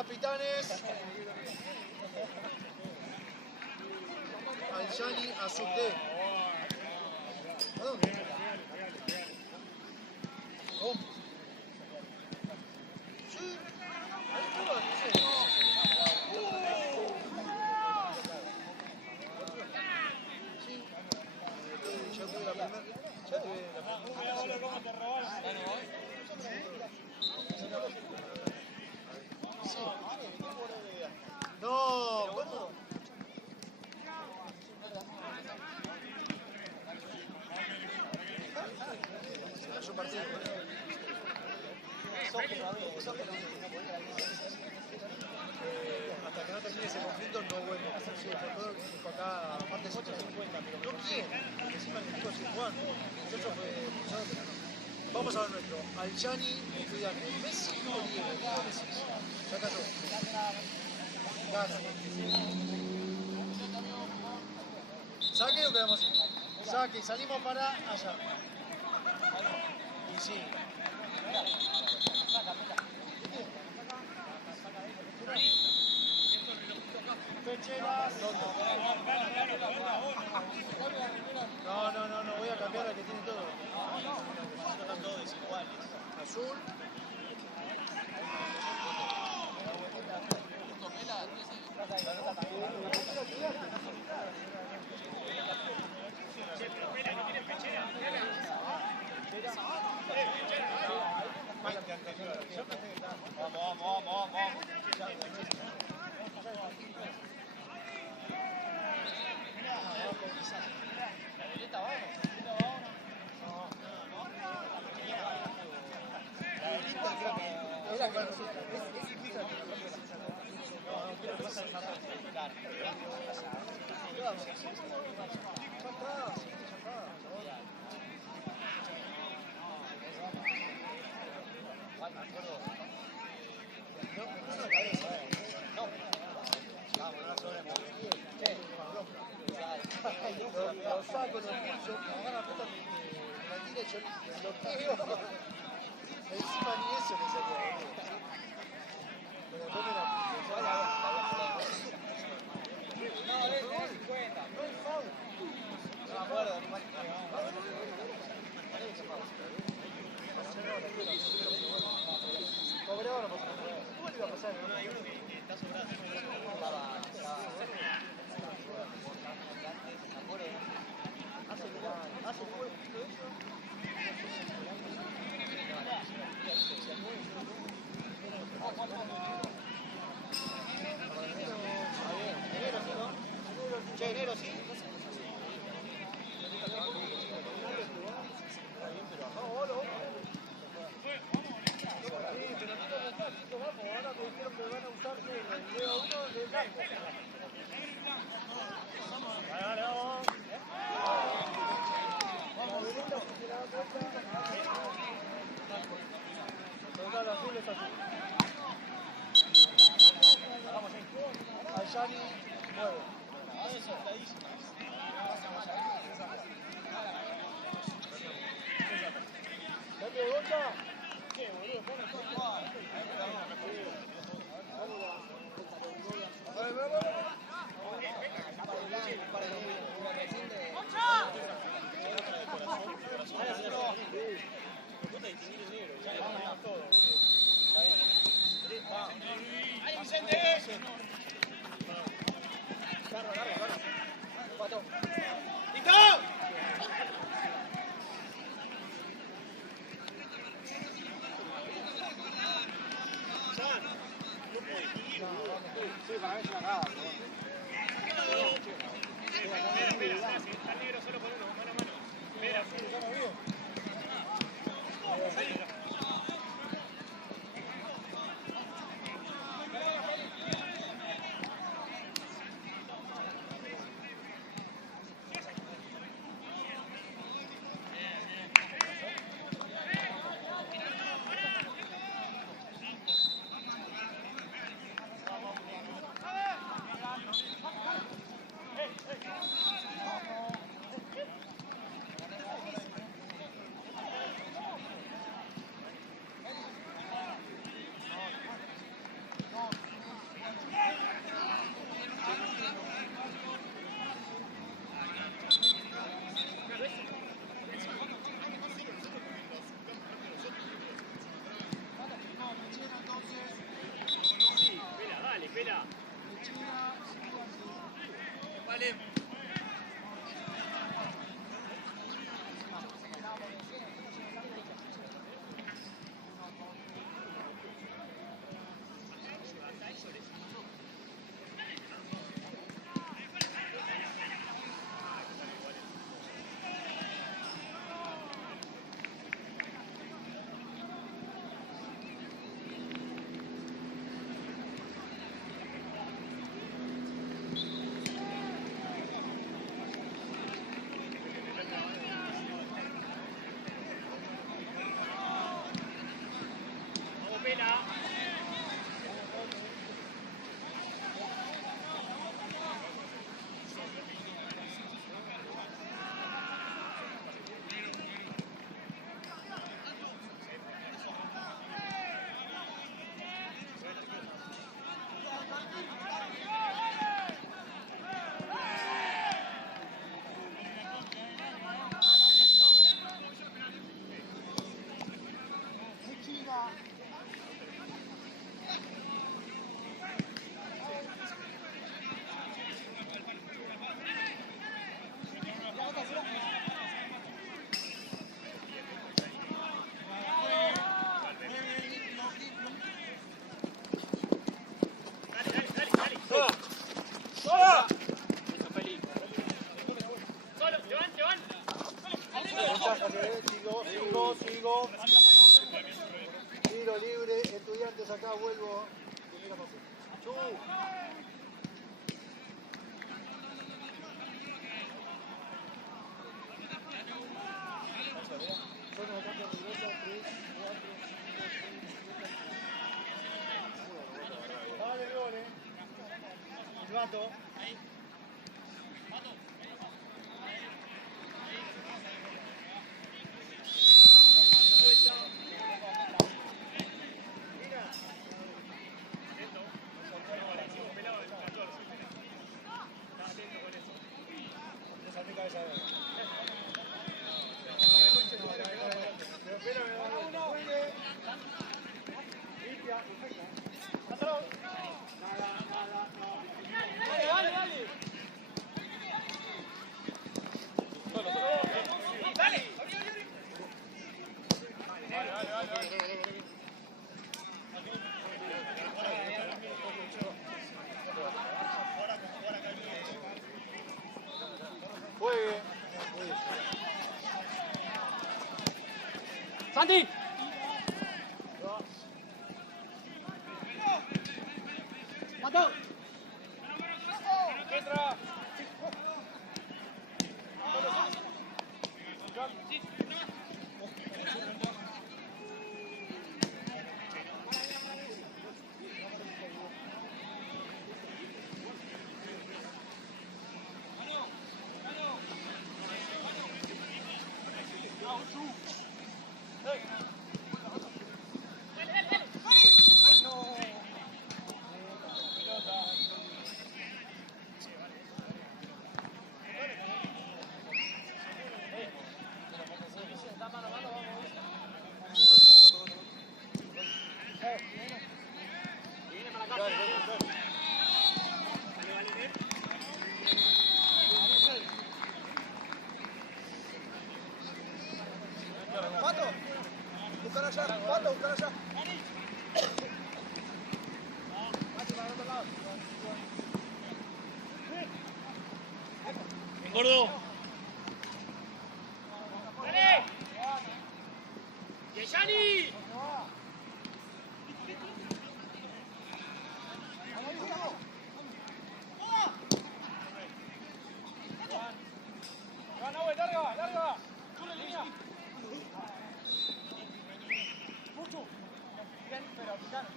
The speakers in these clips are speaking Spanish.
Capitanes. Aljani Azudé. ¿A dónde? ¿Cómo? Sí. Ahí estaba, no sé. Sí. Ya tuve la primera. Ya tuve la primera. ¿Cómo te robaron? Sí. No, ¿cómo? Se cayó partido. Hasta que no termine ese conflicto no vuelvo. Sí, por todo dijo acá, aparte de 150, pero no quiere. Encima el equipo sigue jugando. El muchacho fue expulsado, pero no. Vamos a ver nuestro. Aljani, cuidado. Messi o Diego. ¿Qué decís? Ya cayó. Gana. Saque o quedamos así. Saque y salimos para allá. Y sí. Pecheras. No, voy a cambiar la que tiene todo. Están todos desiguales. Azul. Vamos. Lo saco, lo pulso, me agarra puta, me tira y yo lo pego. Encima ni eso le salió, boludo. Pero después me no, es 50. No es foul. No me acuerdo, animal. Cobró ahora, ¿cómo le iba a pasar? No, hay uno que está sobrado. Hace el juego, todo eso. Enero, sí. Ahora me dijeron que van a usarse el video 1 del arco. Dale, vamos. La derecha se la da vuelta. Total, azul es azul. Hagamos ahí. Aljani, 9. ¿Cambio de vuelta? ¿Qué, boludo? Sí, para ver si la acaba. Está negro solo por uno, mano a mano. Mira, sí, ya lo vio. Sigo. Tiro libre, Estudiantes acá, vuelvo. Primera fase. Zona de ataque peligrosa, 3, 4, 5, 6, 7. Dale, gol, El vato. Santi. Mato. Entra. Pato, buscar allá, Pato, buscar allá. Engordo. ¡Dale! ¡Yeshani! Larga. Chule línea. Mucho. Bien, pero picano.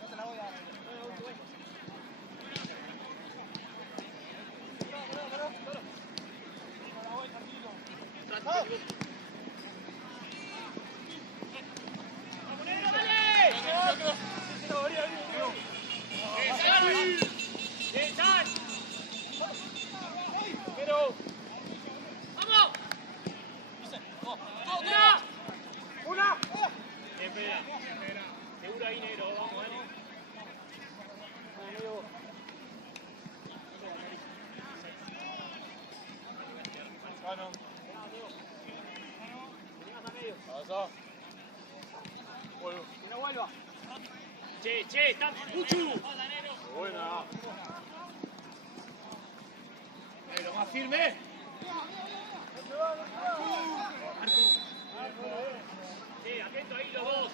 No te la voy a dar. Pará. Cano. Avanza. Vuelvo. Que no vuelva. Che, está Puchu. Buena. Lo más firme. Sí, atento ahí los dos.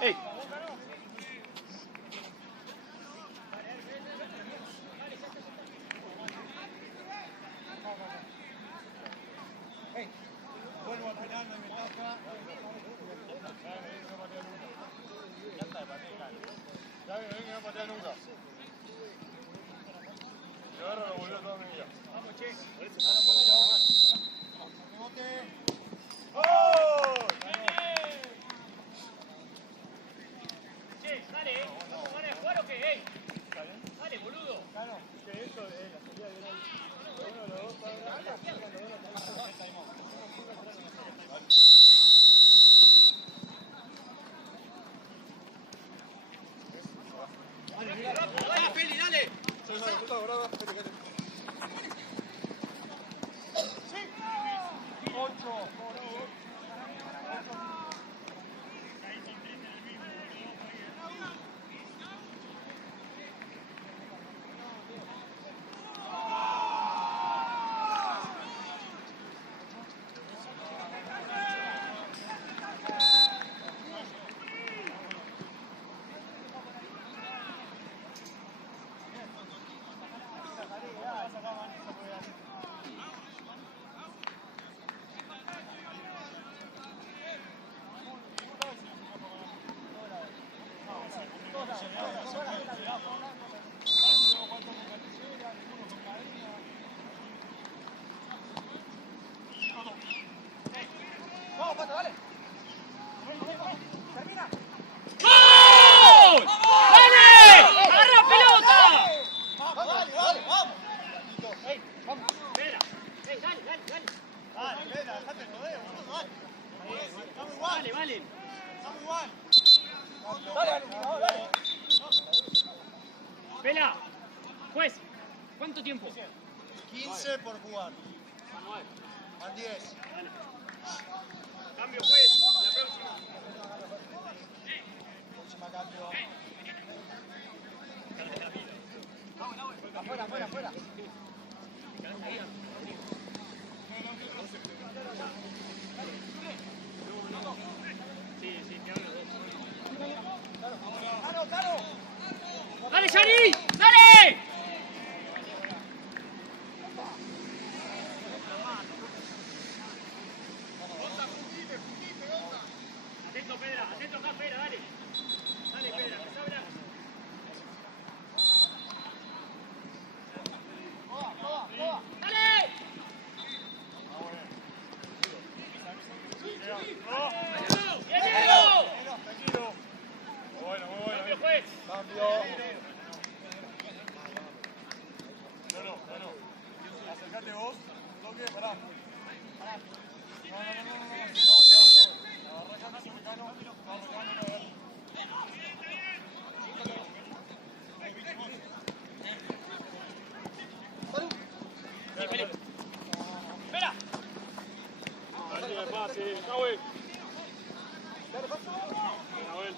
Hey. Vuelvo al final, no me taca. Ya está, no va a patear nunca. Y ahora lo volvió toda mi vida. Vamos, che. ¡Oh! Che, dale, ¿vamos van a jugar o qué? Ey. Dale, boludo. Que eso es la salida de uno de los dos para Dale, Feli, dale. soy una puta brava, pero que te... 8. Vamos, Pato, dale. Termina. ¡Gol! ¡Dale! ¡Agarra pelota! Vamos, dale, vamos. Ey, vamos. Espera. Ey, dale. Dale, dejate el poder, boludo, dale. Estamos igual. Vale, vale. Estamos igual. Dale. Vela. Juez, ¿cuánto tiempo? 15 por jugar. Van 10. Cambio, juez. La próxima. Próxima cambio. Afuera. Sí, que hablo dos. Caro. ¡Dale, Yanni! ¡Dale! Atento, Pedra. Atento acá, Pedra, dale. Dale, Pedra, que sabrá. ¡Dale! ¡Bien, Diego! Tranquilo. Bueno, muy bueno. Cambio, juez. Cambio. No. Acercate vos. Toque, pará. No. Agarrá acá, Mecano. Espera. Tranquilo, fácil. Nahuel. Nahuel.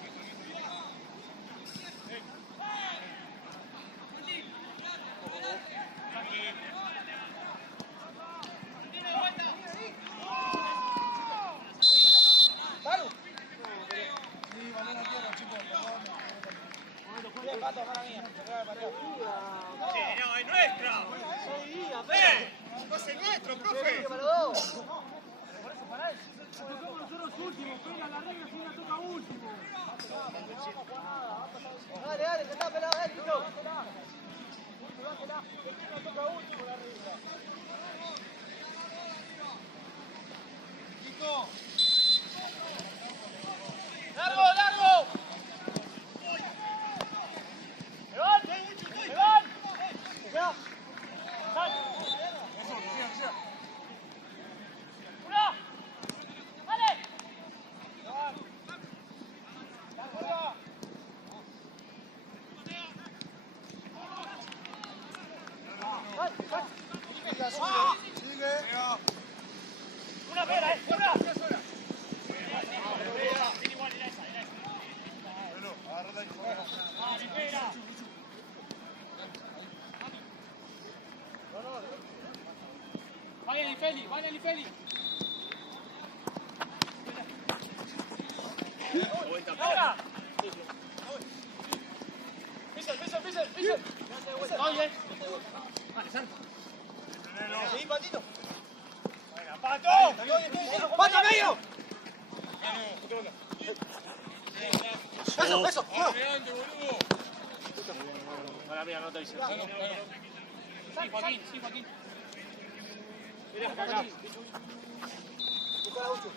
Dale. Sí, balón a tierra, chicos. no, es nuestra. ¡Pase nuestro, profe! Nosotros últimos, pega la regla si una toca último. Dale, dale, que está pelado, Tito. No toca último la regla. Tito. ¡Largo, largo! ¡Levant! ¡Ya! ¡Sal! ¡Una! ¡Vale! Sigue. ¡Una pera, ¡una! Vaya Li Feli. ¡Ahora! ¡Pisa! Oye. Vale, Santo. Seguí, Patito. ¡Pato! ¡Pato, medio! Eso. Ahora mira, no te dice. Sí, Joaquín. Mira, acá. Busca la 8.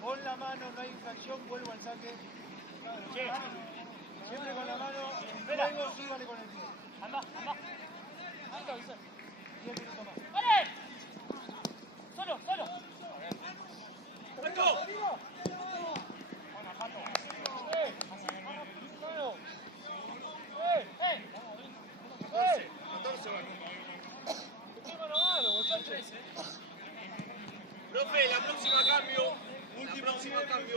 Pon la mano, no hay infracción, vuelvo al saque. Siempre con la mano, luego súbale con el pie. Anda. 10 minutos más. ¡Vale! Solo. Profe, la próxima cambio. Próximo cambio.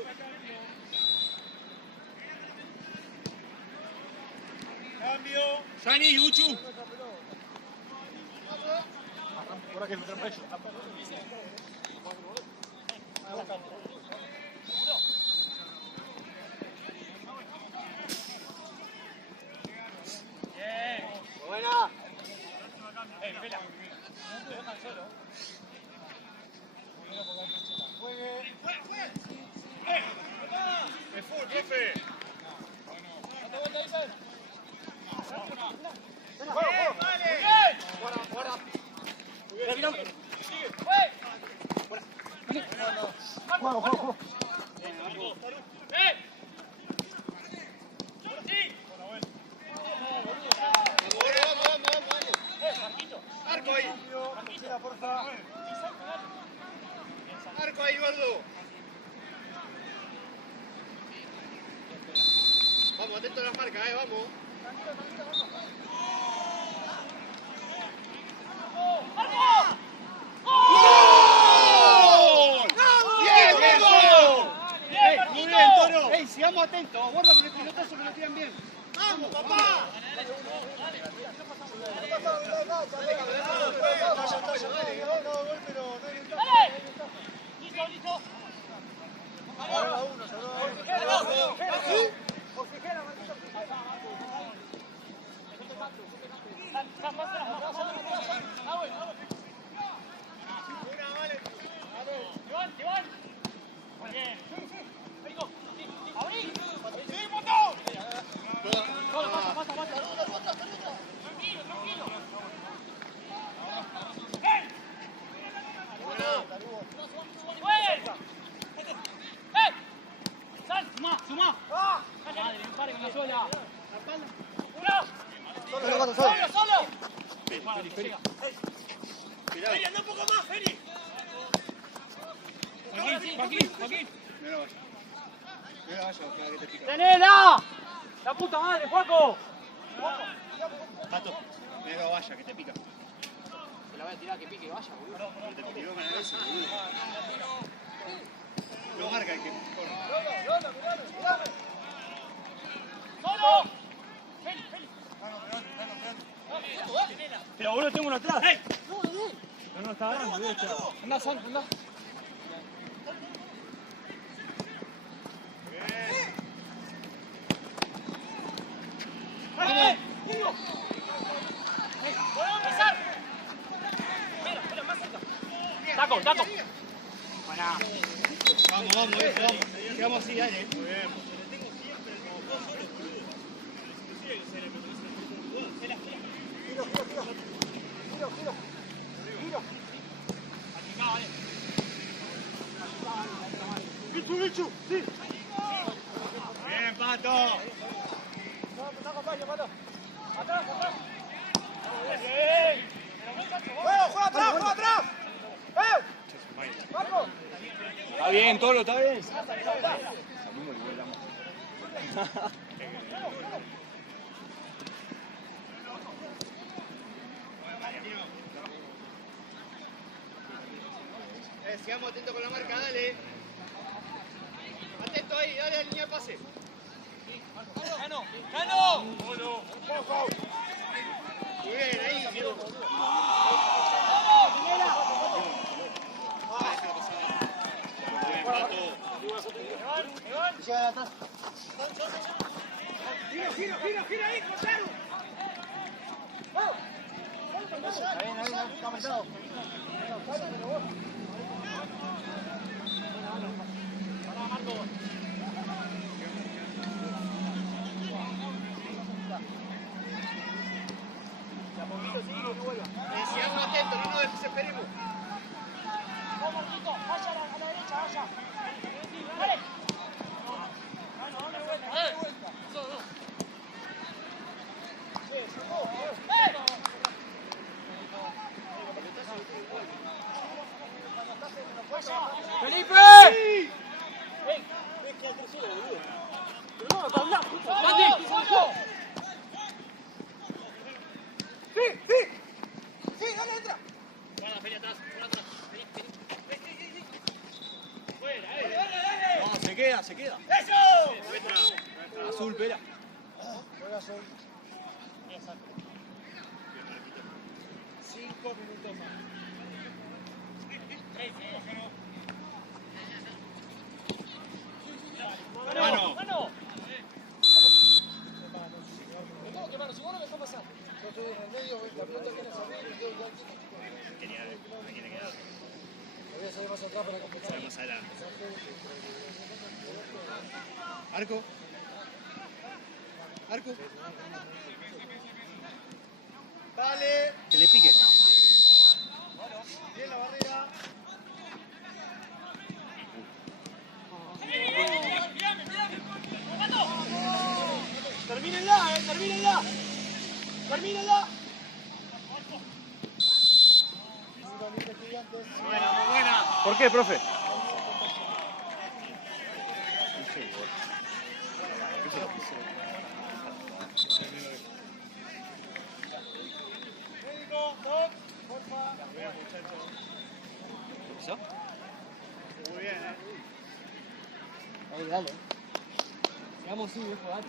Cambio. Sani, Uchu. Ahora que me traen preso. Buena. Vela. Es full, profe. Juego. Arco ahí. Arco ahí, gordo. Vamos, atento a las marcas, vamos. Muy bien, Toro. Ey, sigamos atentos, guarda con el pilotazo que lo tiran bien. ¡Vamos, papá! Listo. Iván. Muy bien. Abrí. Sí, botón. Pasa. Tranquilo. ¡Hey! ¡Hey! ¡Sal! ¡Suma! Madre, un pare con la sola. ¡Uno! ¡Solo! Feli, llega. Feli, anda un poco más, Feli. Joaquín. Mira vaya. Mira vaya, para que te pica. ¡Tenela! ¡La puta madre, Juaco! Pato, mira vaya, que te pica. Se la voy a tirar que pique y vaya, boludo. Que te picó con el beso, boludo. Lo marca el que corre. ¡Solo! Pero boludo, tengo uno atrás. No está agarrando, Anda, San, anda. Taco. Vamos, vamos. Quedamos así, dale. Muy bien. ¡Bichu! ¡Sí! Bien, Pato. ¡Atrás! ¡Juega atrás! ¡Marco! Está bien, Tolo, está bien. Sigamos atentos con la marca, dale. Atento ahí, dale al línea de pase. ¡Cano! Muy bien, ahí, Diego. Llega atrás. ¡Gira ahí, Cordero! Ahí, está marcado. Sigamos atentos, no nos desesperemos. ¡Vamos, Marquito! ¡Vaya a la derecha, vaya! ¡Dale! ¡Dale vuelta! ¡Felipe! ¡Sí, dale, entra! No, se queda. Azul, pera. Juega Sol. 5 minutos más. Mano. Me tengo que mano, si vos no me estás pasando. Yo estoy en el medio, la pelota viene a salir y me quedo igual me voy a salir más atrás para completar. Más adelante. Arco. Dale. Que le pique. Bien la barrera. ¡Termínenla! Buena, muy buena. ¿Por qué, profe? ¿Eso? Muy bien, Dale. Sigamos así, viejo, dale.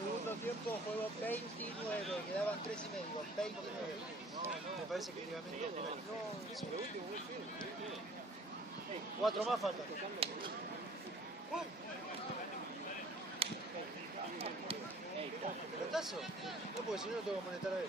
Segundo tiempo, juego 29, quedaban 3 y medio, 29. Me parece que ligamento. No, lo último, muy feo. 4 más faltan. ¿Pelotazo? No, porque si no, no tengo que molestar a él.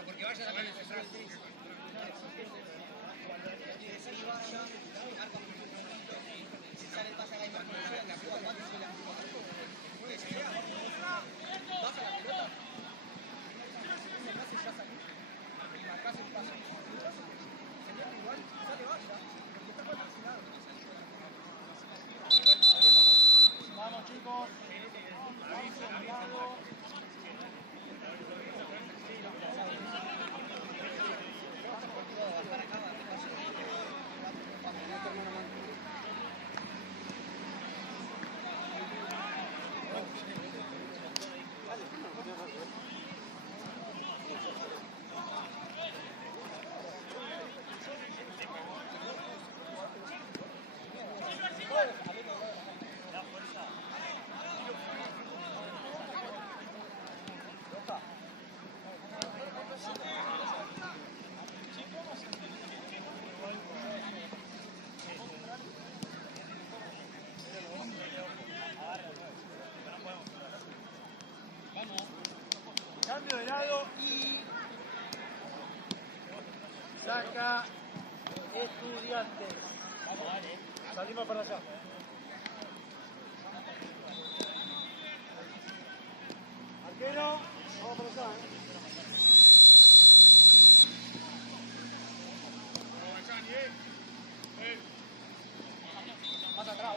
pero porque vaya a sacar el central. Si sale el pase a Gaimar, que la pelota cuando se la baja la pelota. Ese pase ya salió. Marcás el pase. Se viene igual, sale vaya, porque está patrocinado. Vamos, chicos. Cambio de lado y saca Estudiantes. Salimos para allá. Arquero, vamos para allá. Más atrás,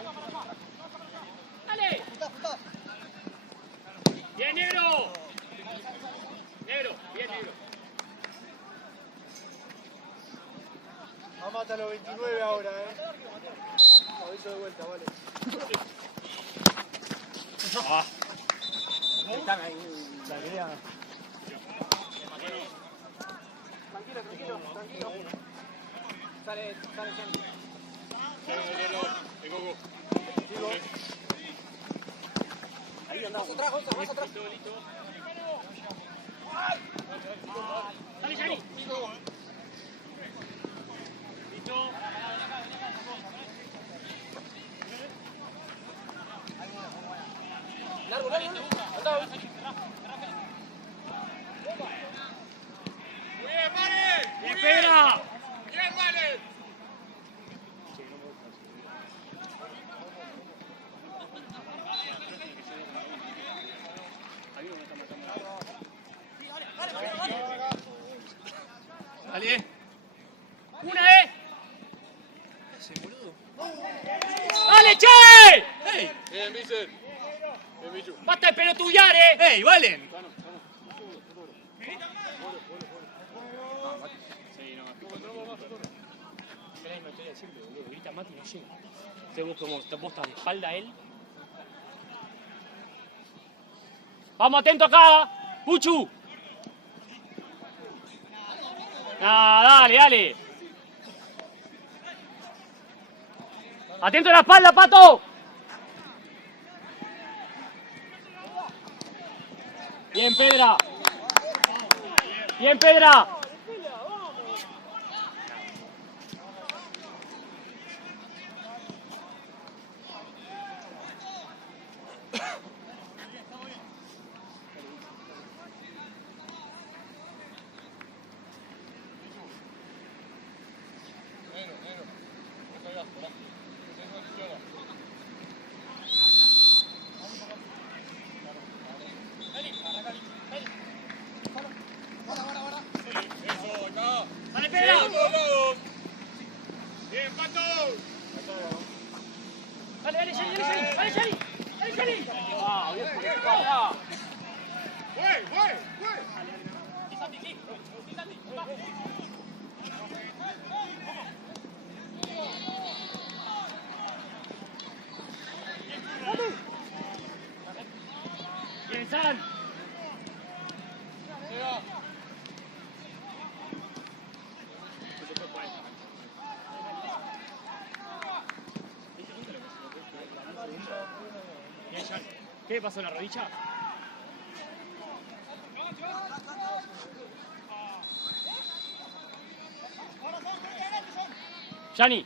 ¡Dale! ¡Bien, negro! Negro, bien, negro. Vamos hasta los 29 ahora, Aviso de vuelta, vale. Están ahí. Tranquilo, tranquilo. Sale. Sigo. Ahí andamos. Más atrás. ¡Dale, Yanni! Listo. Largo. ¡Bien, Pedra! ¡Bien, vale! Dale. ¡Una, ¡Dale, Che! ¡Hey! Bien, Vicen. Bien, Michu. ¡Basta de pelotullar, ¡Hey, Valen! No estoy haciendo, boludo. Grita Mati y no llega. Entonces vos como vos estás de espalda a él. ¡Vamos, atento acá! ¡Puchu! Ah, dale. ¡Atento a la espalda, Pato! Bien, Pedra. Bien, Pedra. ¡Dale, Pedra! ¡Bien, Pato! ¡Dale, Yanni! ¡Dale, Yanni! ¡Ah, bien! ¡Güey! ¡Bien, San! ¿Qué le pasó en la rodilla? Yanni.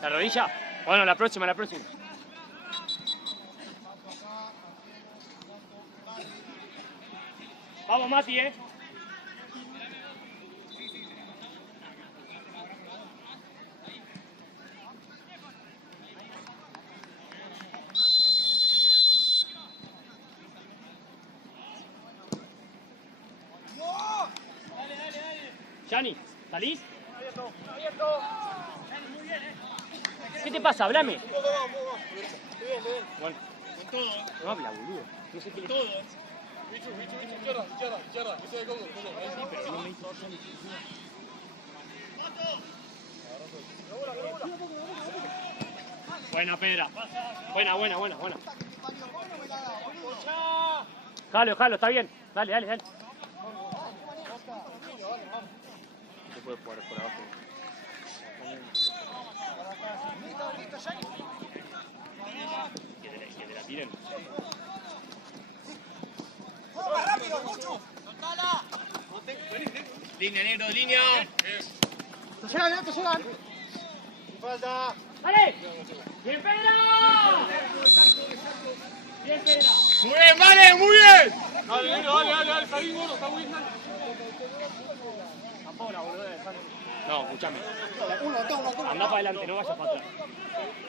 ¿La rodilla? Bueno, la próxima. Vamos, Mati, Yani, ¿salís? ¿Qué te pasa? Háblame. Bueno. No habla, boludo. No sé qué le pasa. Buena, Pedra. Buena. Jalo, está bien. Dale. No se puede jugar por abajo. Que te la tiren. ¡Rápido, mucho! ¡Soltala! Línea, negro, línea. ¡Te llegan! Falta. ¡Dale! ¡Bien, Pedra! ¡Bien, Pedra! Muy bien, vale, muy bien. Dale, está bien, gordo, está bien. Tampoco la boluda de Santi. No, escuchame. Andá para adelante, no vayas para atrás.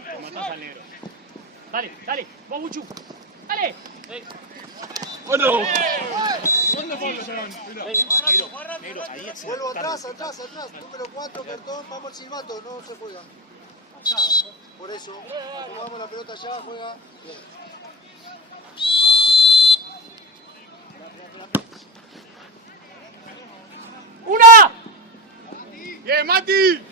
Te matás al negro. Dale, vos, Buchu. Dale. Bueno. Negro, ahí es. Vuelvo atrás. Número 4, cartón, vamos al silbato, no se juega. Por eso, jugamos la pelota allá, juega. Bien. ¡Una! Bien, Mati.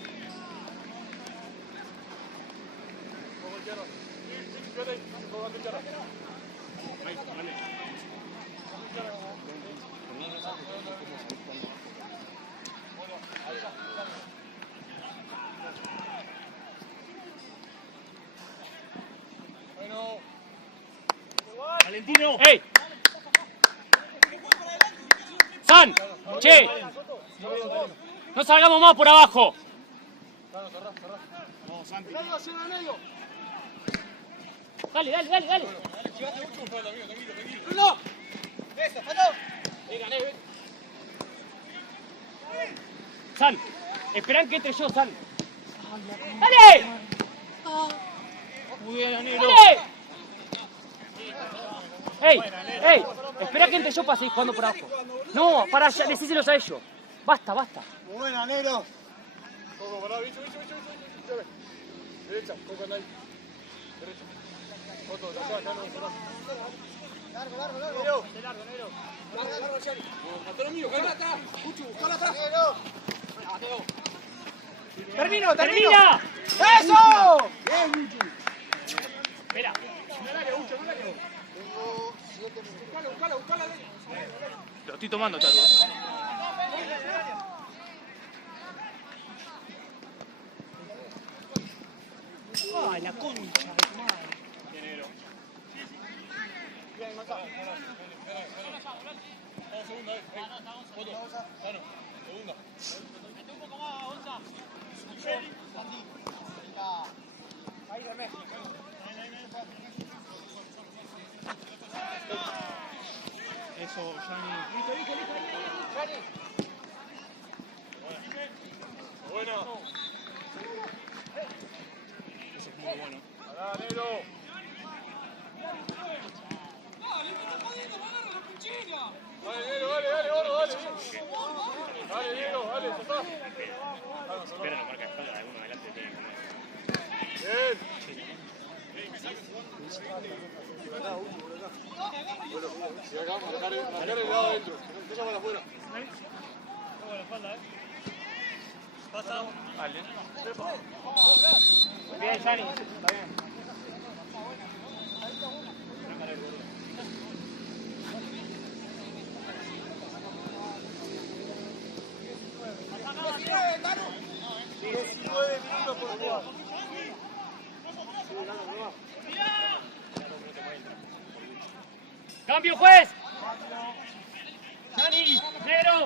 Valentino. ¡Ey! ¡San! ¡Che! ¡No salgamos más por abajo! Dale. ¡Bruno! ¡Eso, Pato! San, esperan que entre yo, San. ¡Dale! Muy bien, negro. ¡Dale! ¡Ey! Espera que entre yo para seguir jugando por abajo. No, para allá, decíselos a ellos. Basta. Muy buena, negro. Todo, pará, bicho. Derecha, tocan ahí. Derecha. Otro, de acá, no, cerrá. Largo. Largo, Chari. Hasta lo mío, cara. Puchu, buscala atrás. Negro. ¡Termino! ¡Termina! ¡Eso! Bien, Luchu. Espera. Tengo 7 minutos. Buscala. Lo estoy tomando, Chato. ¡Ay, la concha de tu madre! Bien, negro. Bien, Gonzalo. Vamos, segunda, Foto. Claro, segunda. Ahí, René. Eso, Yani. Chari. Buena. Eso es muy bueno. Pará, negro. Dale, negro, dale, gordo, dale. Dale, negro, dale, ya está. Espera, no marca espalda de alguno adelante. Tiene que poner. Bien. Y acá, marcar el lado adentro. Ella para afuera. Vale. Bien, Yani. Está bien. Tano. 19 minutos por jugar. ¡Cambio, juez! ¡Yani! ¡Negro!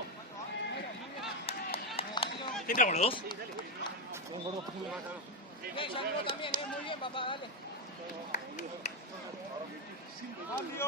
¿Entra con los dos? Bien, Yaniro también, muy bien, papá, dale. Cambio.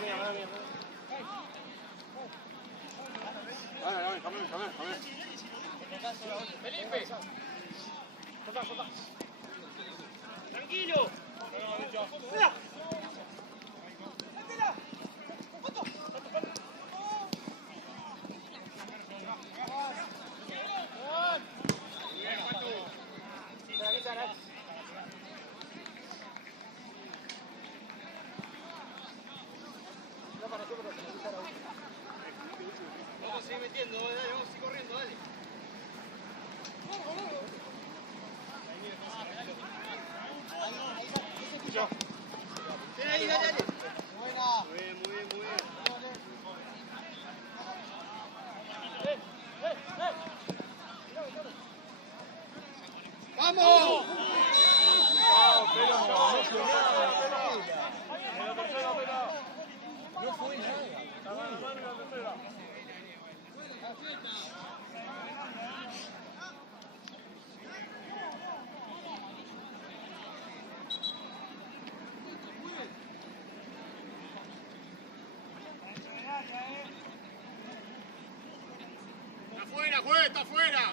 mía, mala mía. Dale, camina. Felipe. Soltá. Tranquilo. Mira. Vamos a seguir metiendo, dale, vamos a seguir corriendo, dale. Dale, dale. Buena. Muy bien. ¡Vamos! No fue nada. Está afuera.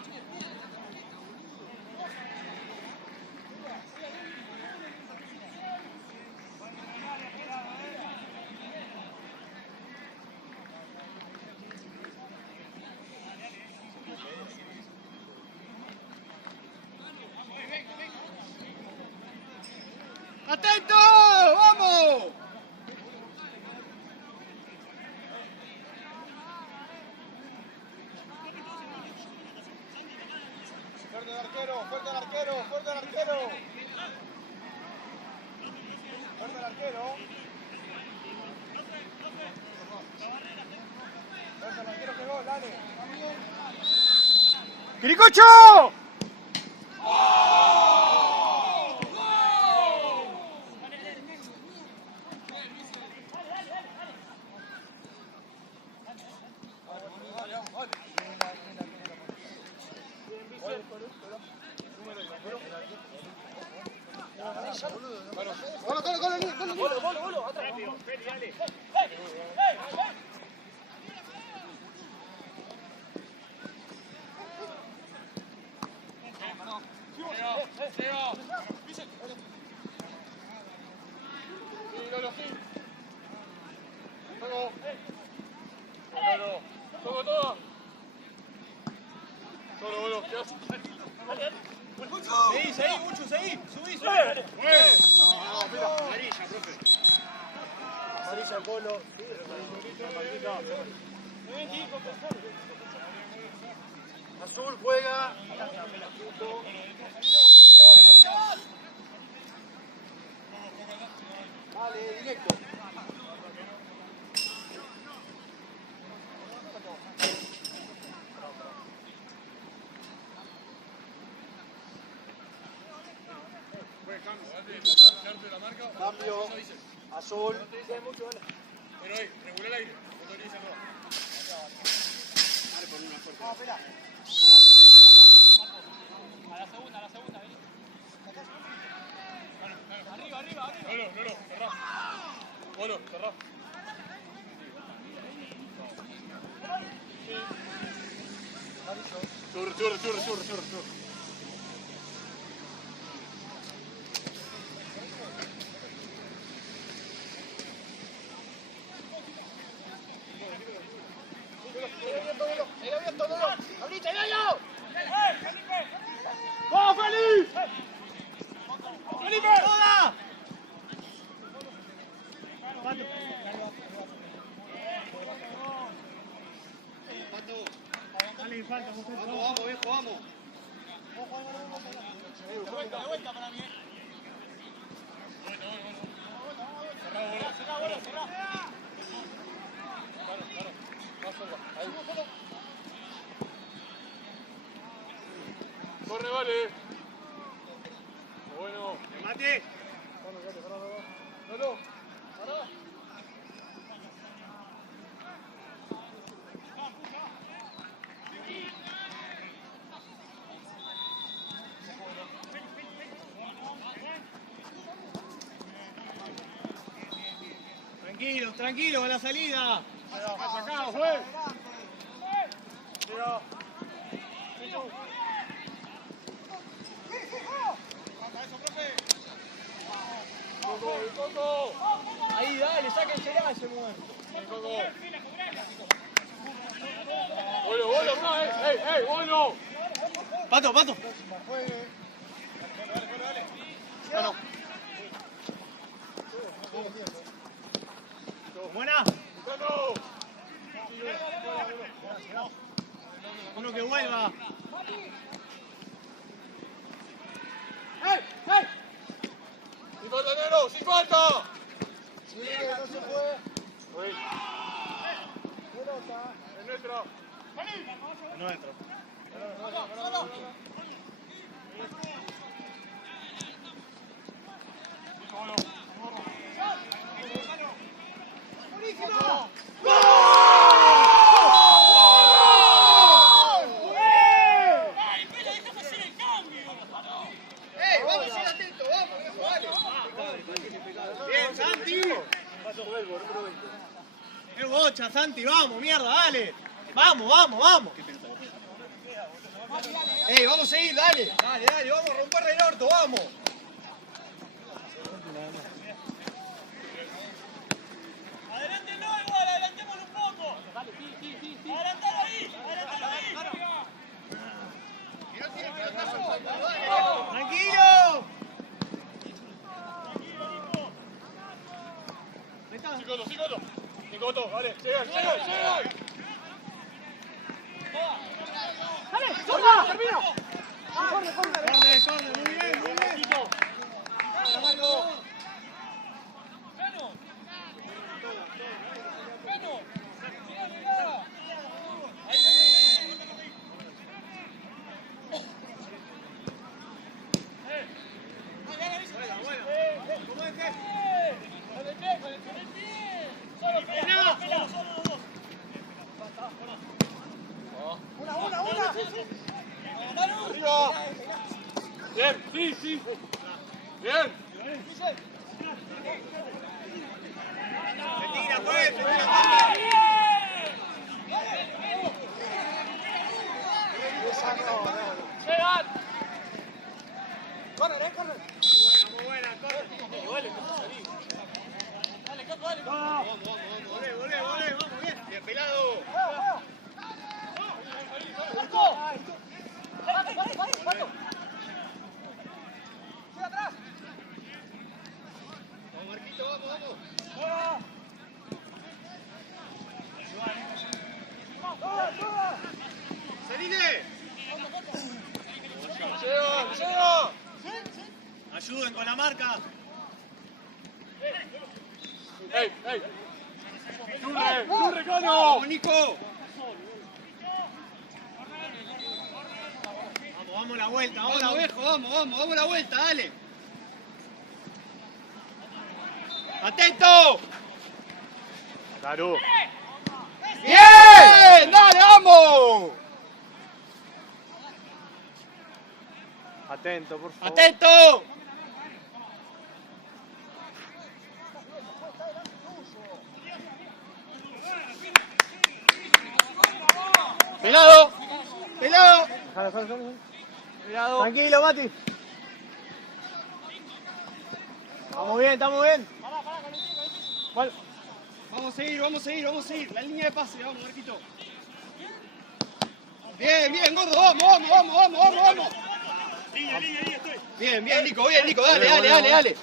¡Atento! ¡Vamos! Fuerte el arquero. Fuerte el arquero. Fuerte el arquero que gol, dale. ¡Quiricocho! Gol, atrás. Dale. Seguí, Mucho, seguí. Subí. Amarilla, profe. Amarilla, Polo. Azul juega. Dale, directo. Cambio. Azul. Bueno, ahí, regula el aire. No, espera. A la segunda, vení. Arriba. No, cerrá. Bueno, cerrá. Churro. ¡Abrite, Gallo! ¡Vamos, Felipe! ¡Felipe! ¡Toda! Dale, falta, Vamos, viejo, vamos. De vuelta para mí. Cerrá. Ahí. Corre, vale. Bueno. Mate. No. Tranquilos, tranquilos con la salida. Sacado, fue. Tira. Coco. Ahí, dale, sáquensela a ese muerto. Coco. Bueno, no, ey, bueno. Pato. Bueno. Buena. Bueno. Uno que vuelva. Sin falta, Nero, sin falta. Sí, no se fue. Pelota. Es nuestra. Nuestro. Vamos, sigue atento, vamos, viejo, dale. Bien, Santi. ¡Qué bocha, Santi! ¡Vamos, mierda, dale! ¡Vamos! ¡Ey, vamos a seguir, dale! Dale, vamos a romperle el orto, vamos. Adelántenlo igual, adelantémoslo un poco. Adelantalo ahí. ¡Tranquilo! Cinco, dale, llegan. ¡Dale! ¡Zurda! ¡Termino! Corre, muy bien. Arriba. Bien, sí. Bien. Se tira, pues. Llegan. Corre. Muy buena, corre. Volé, vamos, bien. Bien, pelado. Vamos, Marquito, vamos. ¡Salide! Llega. Ayuden con la marca. Ey. Surre, Cano. ¡Vamos, Nico! Vamos la vuelta, vamos la vuelta, dale. ¡Atento! Claro. ¡Bien! ¡Dale, vamos! Atento, por favor. ¡Atento! ¡Pelado! Pelado. Tranquilo, Mati. Estamos bien. ¿Cuál? Vamos a seguir. La línea de pase, vamos, Marquito. Bien, gordo, vamos. Bien, Nico, dale.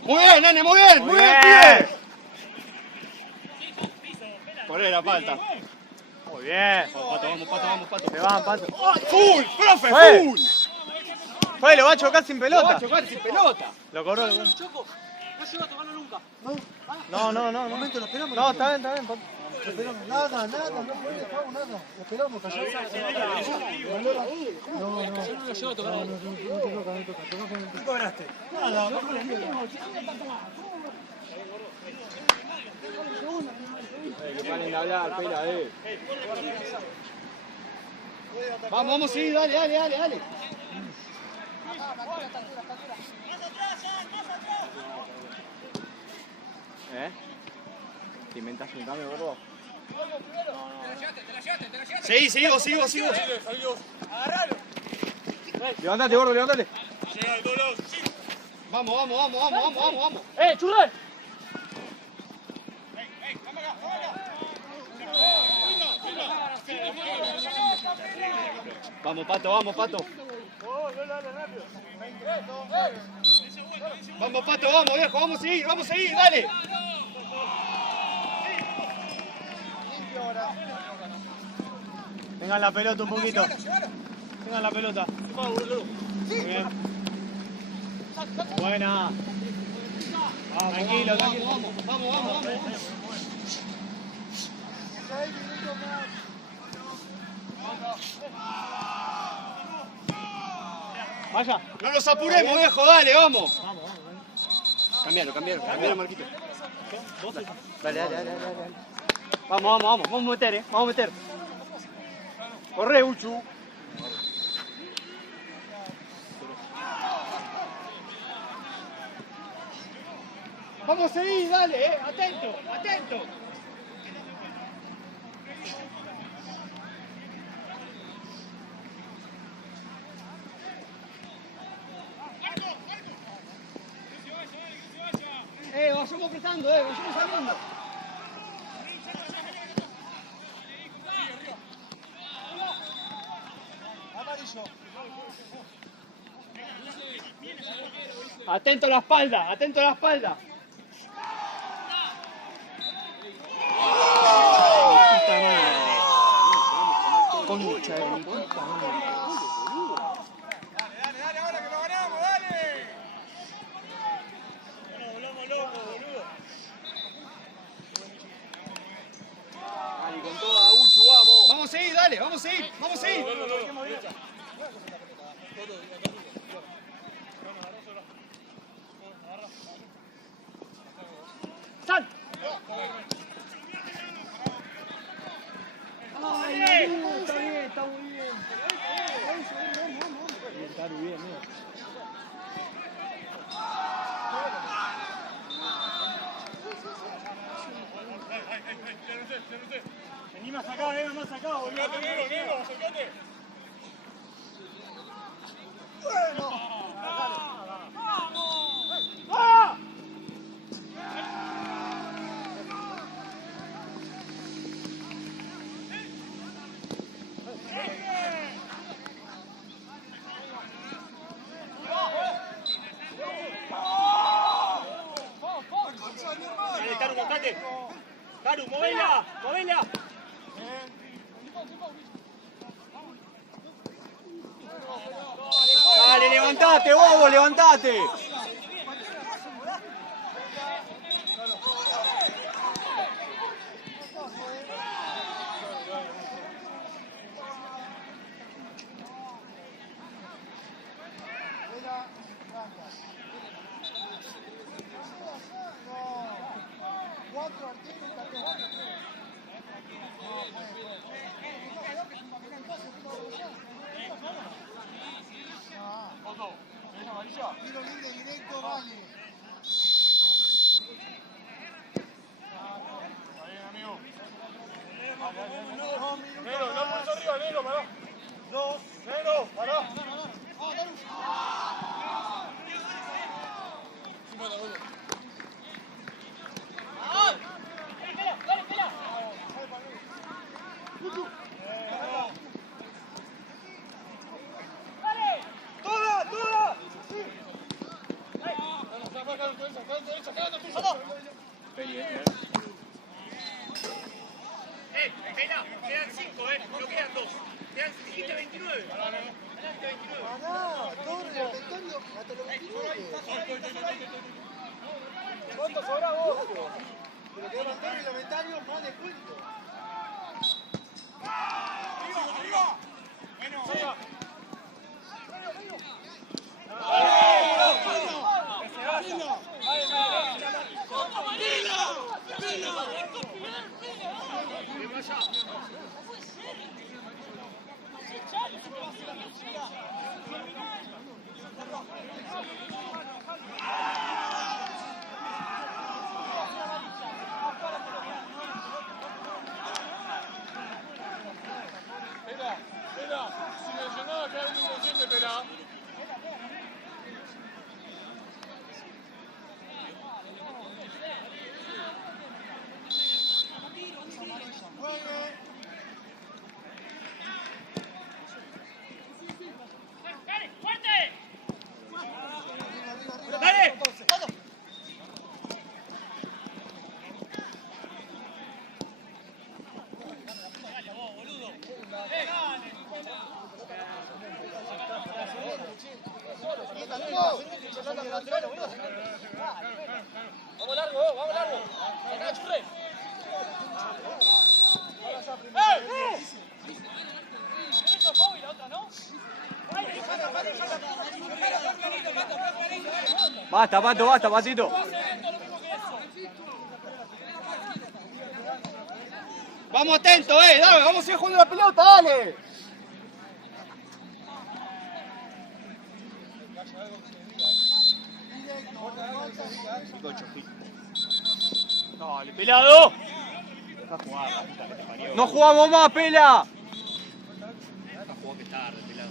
Muy bien, nene, muy bien, pibe. Poné la falta. Muy bien. Pato. Se van, Pato. ¡Full, profe, Fue. full! Fue, lo va a chocar sin pelota. Lo va a chocar sin pelota. Lo cobró. Choco, no llego a tocarlo nunca. No. Un momento, lo esperamos. No, está bien, Pato. Lo esperamos. Nada, no dejamos nada. Lo esperamos, callado. No. Yo no lo llego a tocar a él. No toca. ¿Qué cobraste? Que paren de hablar, pela, Vamos a seguir, dale. ¿Te inventas un cambio, gordo? Seguí, vos. Agarralo. Levantate, gordo, levantate. Llega de todos lados. Sí. Vamos. Churre. Vamos, Pato. Vamos, Pato, viejo, vamos a seguir, dale. Tengan la pelota un poquito. Tengan la pelota. Muy bien. Buena. Tranquilo, vamos. Vaya. No nos apuremos, viejo, dale, vamos. Cambialo, Marquito. Dale. Vamos a meter, vamos a meter. Corre, Uchu. Vamos a seguir, dale, atento. Vayamos apretando, vayamos saliendo. Amarillo. Atento a la espalda. Concha de mi puta madre. Dale, ahora que lo ganamos, dale. No, volvamos locos, boludo. Dale, con toda, Uchu, vamos. Vamos a seguir, dale, vamos a seguir. ¡Sal! Ay, está muy bien. Está muy bien, Vení más acá, boludo. Negro, acercate. ¡Ah! Dale, Caru, montate. Caru, movela. Dale, levantate, bobo, levantate. Cuatro arqueros y campeón. Tiro libre directo, vale. Está bien, amigo. 2 minutos Negro, no más. puedes arriba, negro, pará. 2. Negro, pará. Espera, quedan 5, no quedan 2. Dijiste 29. Adelante 29. Ganá, doble, Antonio, hasta los 29. ¿Cuánto sobra vos? Pero que Antonio y Lamentario más descuento. ¡Arriba! Bueno, Vamos largo, vamos largo. Acá, churre. Basta, Pato, basta, Patito. Vamos atentos, dale, vamos a seguir jugando la pelota, dale. Dale, pelado. Deja jugar, la puta que te parió. No jugamos más, Pela. Deja jugar que tarde, pelado.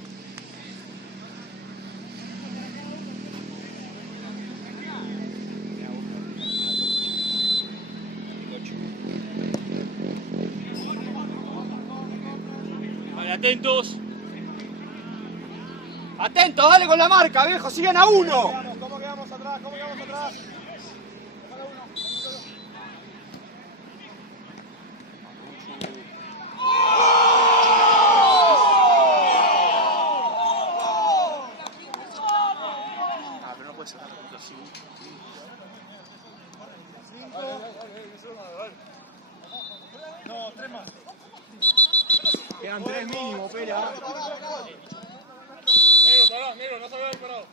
Vale, atentos. Atentos, dale con la marca, viejo, siguen a 1. ¿Cómo quedamos atrás? ¿Cómo quedamos atrás? Pero no puede ser tanto así. No, 3 más. Quedan 3 mínimo, Pela. Negro, pará, negro, no sabés ahí parado.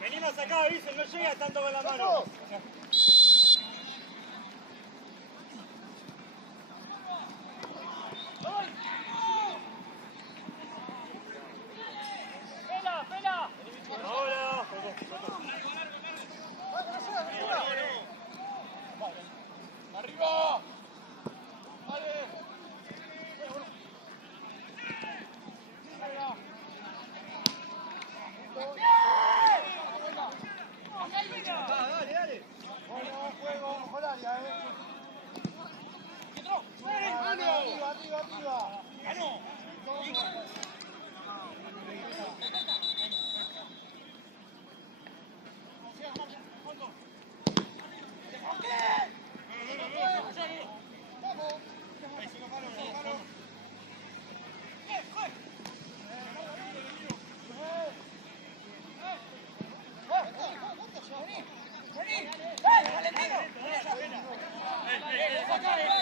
Venimos acá, dicen, no llega tanto con la mano. Ahora. ¡Arriba! ¡Vale! Dale. Bueno, juego, ojo el área, Arriba. ¡Ganó! ¡Vení! ¡Valentino!